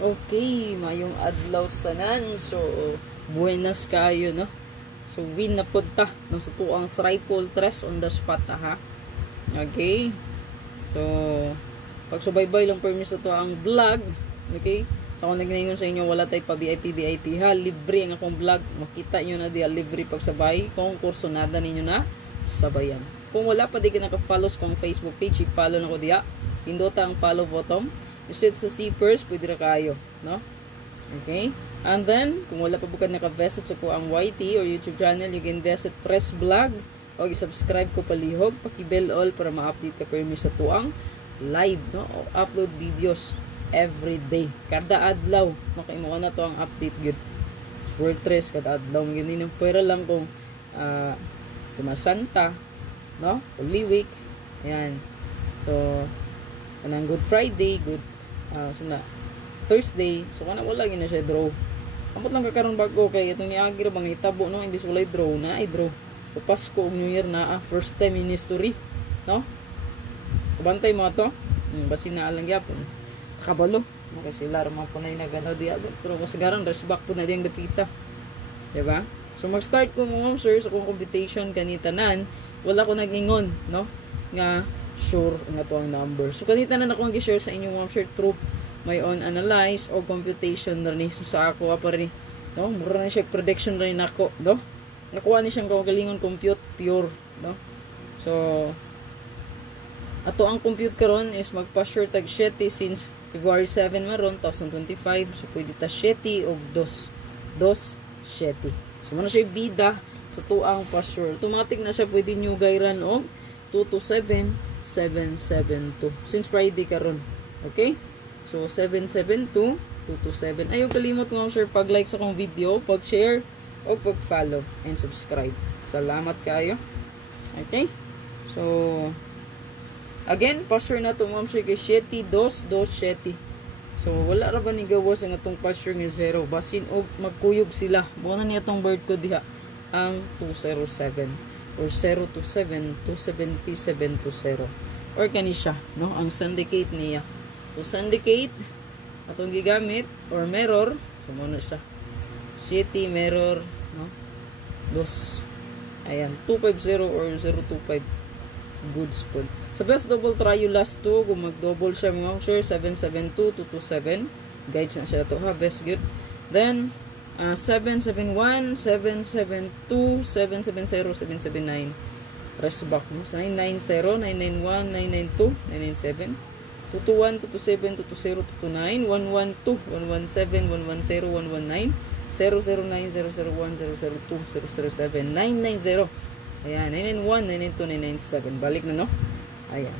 Okay, mayong adlaw sa tanan. So, buenas kayo, no? So, win na punta no, sa tuang triple tres on the spot, ha? Okay? So, pagsubaybay lang per sa tuang vlog, okay? So, kung nagningon sa inyo, wala tayo pa VIP, ha? Libre ang akong vlog. Makita nyo na diya, libre pagsabay. Kung kurso nada ninyo na, sabayan. Kung wala pa di ka naka-follow sa kong Facebook page, i-follow na ko diya. Pindota ang follow button. Instead sa C-Purse, pwede na kayo, no? Okay? And then, kung wala pa bukad naka-visit sa ko ang YT or YouTube channel, you can visit Press Vlog o i-subscribe ko palihog, paki-bell all para ma-update ka permi sa tuang live, no? O upload videos every day. Kada adlaw, makaimo na to ang update good. World Tres, kada adlaw. Ganyan yung pwera lang kung sumasanta, no? Holy Week. Ayan. So, kanang Good Friday, Good Thursday, so kana wala gina siya draw. Amot lang kakaroon bago kay itong niagi ra bang hitabo no, imbis walay draw na ay draw. So Pasko ug New Year na first time in history, no? Kabantay mo to. Basin na lang gyapon. Kabalo, maka sila ra man punay na ganaw diya, pero kasagaran rush back po na diyang dapita. Di ba? So mag-start ko mo sir sa kung computation kanitanan, wala ko nag-ingon, no? Nga sure nga to ang number. So kanita na ako gi-share sa inyo mga sure true may on analyze o computation na rin so, sa ako pa rin, no? Mura na siya prediction rin ako, no? Nakuha ni siyang kagalingon compute pure, no? So ato ang compute karon is magpa-sure tag 7 since February 7 maron 2025, so pwede ta 7 og 2 7. So muna siya bida sa tuang pa-sure. Automatic na siya pwede nyo gayran og 2 to 7 772 since Friday karon. Okay? So 772 227. Ayaw kalimot mo sir pag-like sa akong video, pag-share o pag-follow and subscribe. Salamat kayo. Okay? So again, pa-sure na to ma'am sir kay 7 2 7. So wala ra ba ni gawas ang atong pa-sure nga 0 basin og magkuyog sila. Buo na niya tong bird ko diha ang 207. Or 027 270 720 or kani siya, no? Ang syndicate niya. So syndicate atong gigamit or mirror, so mo na siya city mirror, no? 2 ayan 250 or 025 goods po. So best double try yung last two kung mag double siya mga sure 772 227 guides na siya to ha, best good. Then 771, 772, 770, 779. Rest back mo. 990, 991, 992, 997, 221, 227, 220, 229, 112, 117, 110, 119, 009, 001, 002, 007, 990. Ayan, 991, 992, 997. Balik na, no? Ayan.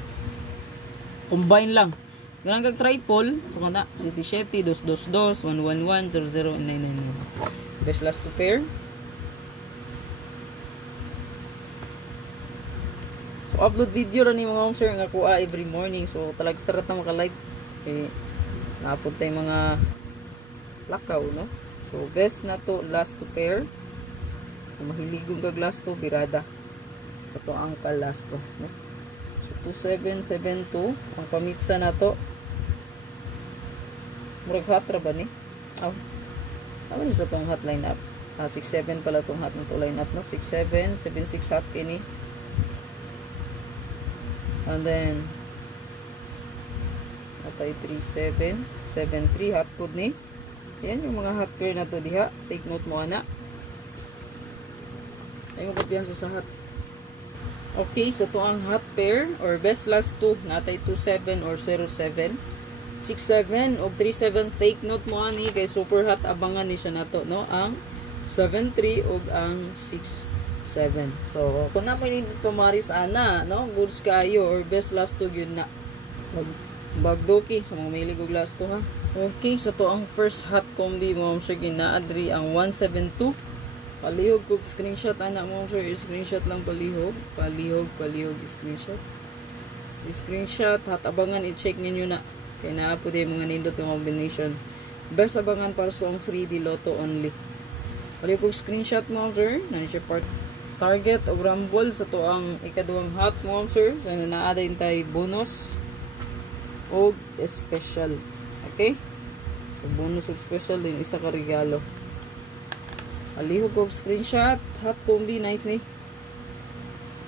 Combine lang. Ganang kag triple, so kana 77 222 111 00 999. Best last to pair. So upload video ra ni mga sir nga kuha every morning. So talag sarat na maka-live. Okay. Napod tay mga lakaw, no? So best na to last to pair. So, mahiligong kag last to birada. Sa to ang last to, no? 2772 ang pamitsa na to murag hot ra ba ni? Ano sa tong hot line up? 67 pala tong hot na to line up, no? 67 76 hot kini, and then atay 37 73 hot pod ni. Yan yung mga hot pair na to diha, take note mo ana. Ay mo yan sa hot. Okay, so to ang hot pair or best last two natay 27 or 07 67 o 37. Take note mo ani kay super hot abangan ni siya nato, no? Ang 73 o ang 67. So kung na may tumaris ana, no? Goods kayo or best last two yun na bagdoki sa mga mahilig og last two, ha. Okay, so to ang first hot combi mo sir ginaadri ang 172. Palihog kog screenshot anak mo sir, screenshot lang palihog screenshot. Screenshot hat abangan i-check ninyo na kay naa po di mga nindot yung combination. Best abangan para sa 3D Lotto only. Palihog kog screenshot mo sir, na siya part target o rumble sa to ang ikaduhang hot mo sir. So naa din tay bonus o special. Okay? Bonus of special din, isa ka regalo. Alihog og screenshot. Hot combi, nice ni.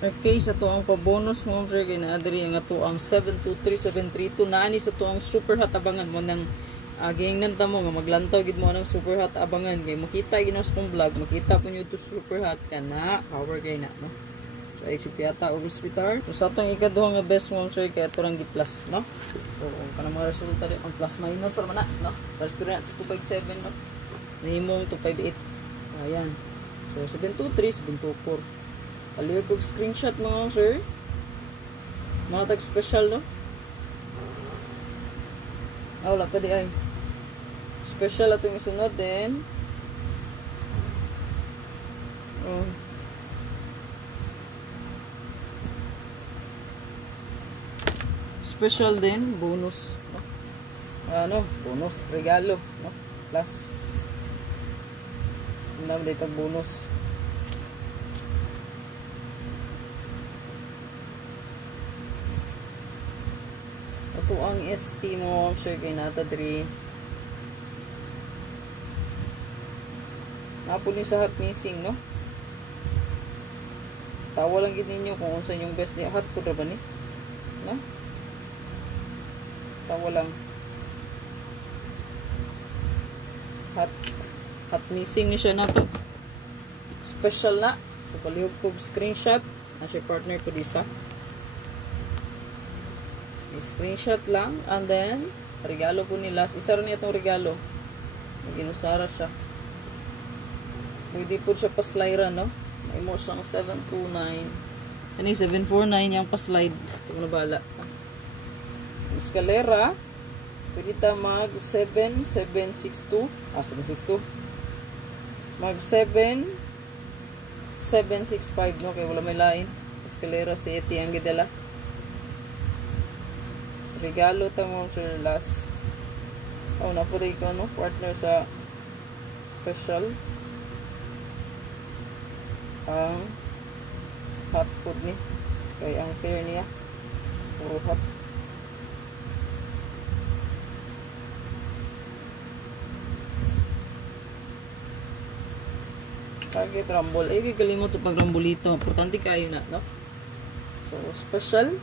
Okay, sa to ang pa-bonus mo, sir, kay naadiri nga to ang 723732. Naani sa to ang super hot, abangan mo ng gingnan ta mo nga maglantaw gid mo ng super hot, abangan kay makita ginos kong vlog, makita po niyo to super hot kana power kay na, no? So expiata og hospital. So sa atong ikaduha nga best mo, sir, kay ato gi plus, no? So kanang mga resulta rin ang plus minus ra man na, no? First ko na 257, no? Nahimong 258. Ayan. So 723, 724. Aliyog og screenshot mga sir. Mga tag special, no? Wala pa di ay. Special atong isunod din. Oh. Special din, bonus, no? Ano, bonus, regalo, no? Plus. Ang dito bonus. Ito ang SP mo, sure kay nata 3. Napuli sa hot missing, no? Tawa lang gid ninyo kung unsa yung best ni hot pud ba ni? No? Tawa lang. Hot missing ni siya na to. Special na. So palihog kog screenshot na siya partner ko disa. Screenshot lang, and then regalo po nila, isa rin itong regalo, maginusara siya, pwede po siya paslide, no? May mo siyang 729 ano yung 749 yung paslide, ito na bala. Escalera pwede ta mag 762 mag 765, no? Kaya wala may lain. Escalera si Eti ang gidala. Regalo ta mo sir last. Napuri ko, no? Partner sa special. Ang hot food ni. Kaya ang pair niya. Puro hot. Target rumble. Ay, kalimot sa pag-rumble-ito. Importante kayo na, no? So, special.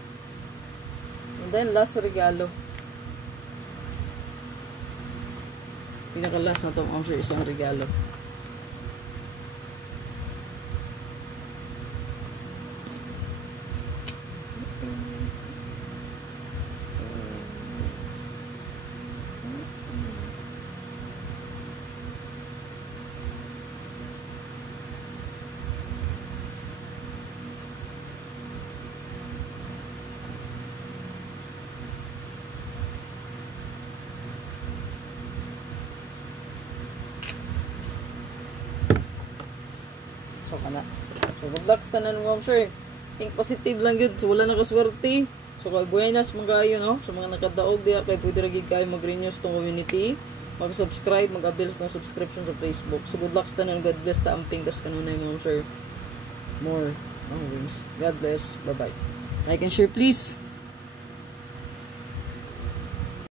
And then, last regalo. Pinaka-last na itong answer, isang regalo. So, kana. So, good luck sa tanan mo, sir. Think positive lang yun. So, wala nakaswerte. So, buenas mga kayo, no? So, mga nakadaog diya, kaya pwede rin kayo mag-renews tong community. Mag-subscribe, mag-avails ng subscription sa Facebook. So, good luck sa tanan. God bless ta amping tas kanunay mo, sir. More wins. God bless. Bye-bye. Like and share, please.